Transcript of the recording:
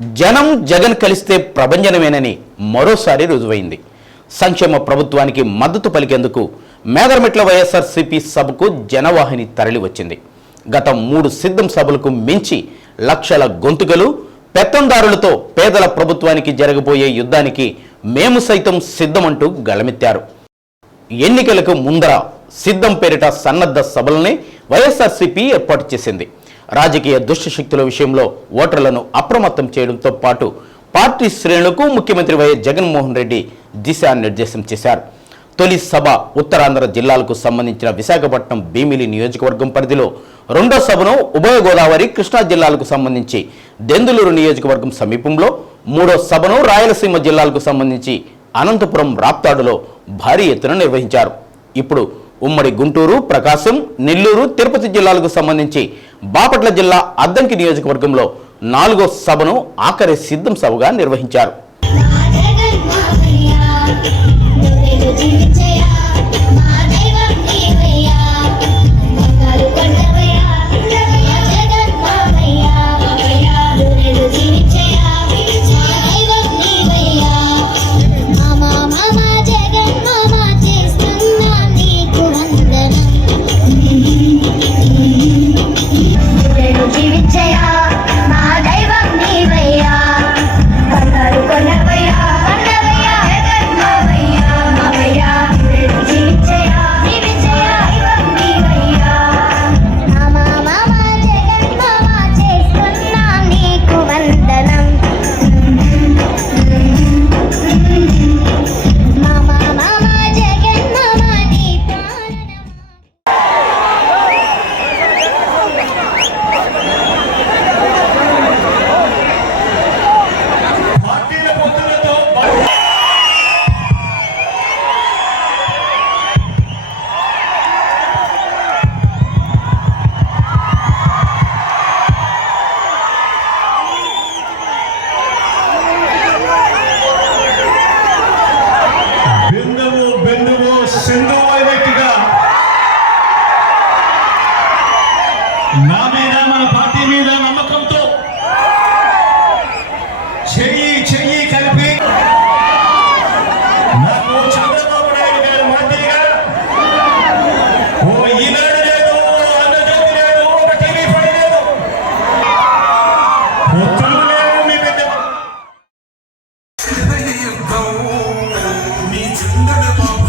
జనం జగన్ కలిస్తే ప్రభంజనమేనని మరోసారి రుజువైంది. సంక్షేమ ప్రభుత్వానికి మద్దతు పలికేందుకు మేదరమెట్ల వైఎస్ఆర్సీపీ సభకు జనవాహిని తరలి వచ్చింది గత మూడు సిద్ధం సభలకు మించి లక్షల గొంతుకలు పెత్తందారులతో పేదల ప్రభుత్వానికి జరగబోయే యుద్ధానికి మేము సైతం సిద్ధమంటూ గళమెత్తారు. ఎన్నికలకు ముందర సిద్ధం పేరిట సన్నద్ధ సభలని వైఎస్ఆర్సీపీ ఏర్పాటు చేసింది. రాజకీయ దుష్టశక్తుల విషయంలో ఓటర్లను అప్రమత్తం చేయడంతో పాటు పార్టీ శ్రేణులకు ముఖ్యమంత్రి వైఎస్ జగన్మోహన్ రెడ్డి దిశానిర్దేశం చేశారు. తొలి సభ ఉత్తరాంధ్ర జిల్లాలకు సంబంధించిన విశాఖపట్నం భీమిలి నియోజకవర్గం పరిధిలో రెండో సభను ఉభయ గోదావరి కృష్ణా జిల్లాలకు సంబంధించి దెందులూరు నియోజకవర్గం సమీపంలో మూడో సభను రాయలసీమ జిల్లాలకు సంబంధించి అనంతపురం రాప్తాడులో భారీ ఎత్తున నిర్వహించారు. ఇప్పుడు ఉమ్మడి గుంటూరు ప్రకాశం నెల్లూరు తిరుపతి జిల్లాలకు సంబంధించి బాపట్ల జిల్లా అద్దంకి నియోజకవర్గంలో నాలుగో సభను ఆఖరి సిద్ధం సభగా నిర్వహించారు. నా మీద మన పార్టీ మీద నమ్మకంతో. చెయ్యి చెయ్యి కలిపి. నాకు చంద్రబాబు నాయుడు గారి మాదిరిగా ఓ లేదు ఆంధ్రజ్యోతి లేదు ఒక టీవీ ఫైవ్ లేదు. మీ చంద్రబాబు